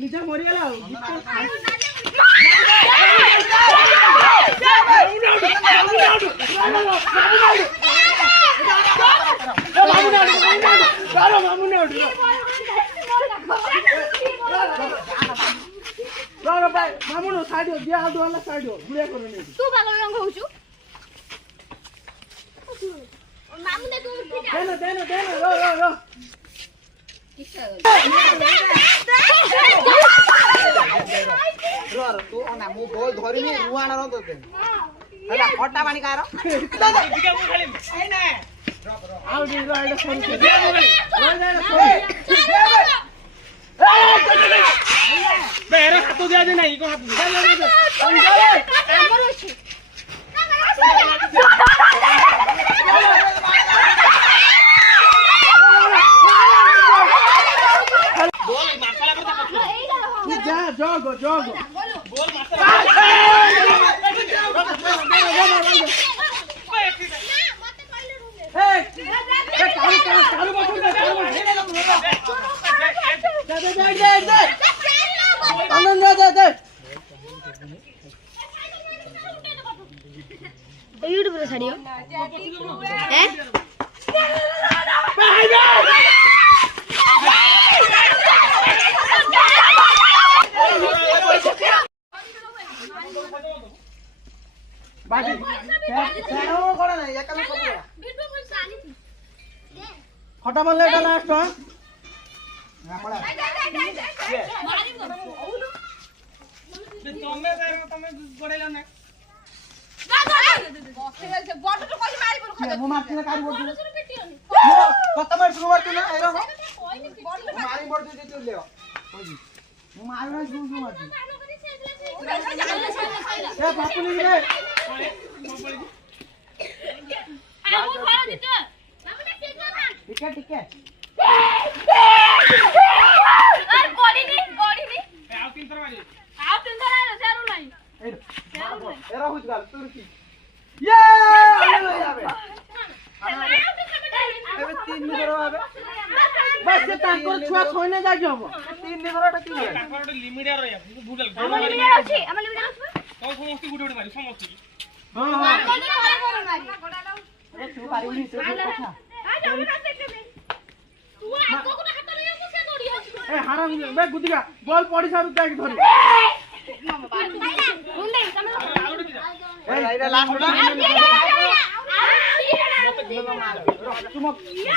निजा मरिगला मामुनो साइड हो दिया आउट वाला साइड हो गुड़िया करो नहीं तू पागल रंग होछु मामू ने तू देना रो तू ना मु बोल धरि नि रुआना र दते हैला खट्टा पानी कारो दिके मु खाली आइ ना आउ दि रो एडा सरी रो बेरा हाथ दिया दे नहीं को हाथ हमर अछि बोल मासला करता तू जा जोगो बोल मासला कारू बटू दे दे यूट्यूब रे छाड़ियो हैं बाजी सेनो कोडा नै एकाले सब कोडा बिल्कुल पैसा आनी थी खटा मन लेटा लास्ट हां रामड़ा मारी गो तमे गोडेला ना बॉटल तो कोई मारी बोल खा मु मारती ना कारू बोल पेटियोनी कत मार सुनो मारती ना एरो मारी बोल दे तू ले मु मारू ना सुनो मारती ए ए बापू नहीं रे वो खरा दितो मामू ने ठीक ना ठीक है अरे बॉडी नहीं आओ तीन तरह मारी आओ तीन तरह सेरू नहीं एरा हुज गाल तुर्की ये आबे एबे तीन निगरो आबे बस से तांकर छुआ खोने जा जब तीन निगरोटा की है तांकर लिमिटर रया बुडल हम लिमिटेड अछि हम लिमिटेड अछि तो समस्त गुड गुड मारी समस्त हां हां कोनी मारी बोल मारी ए तू पारी उनी से देखा आ जाओ ना देख ले तू आको को हाथ में को से दौड़ी अछि ए हाराम बे गुदिया बॉल पड़ी सारू जाके धरी मुंडे तमे ए एरा लास्ट तुम या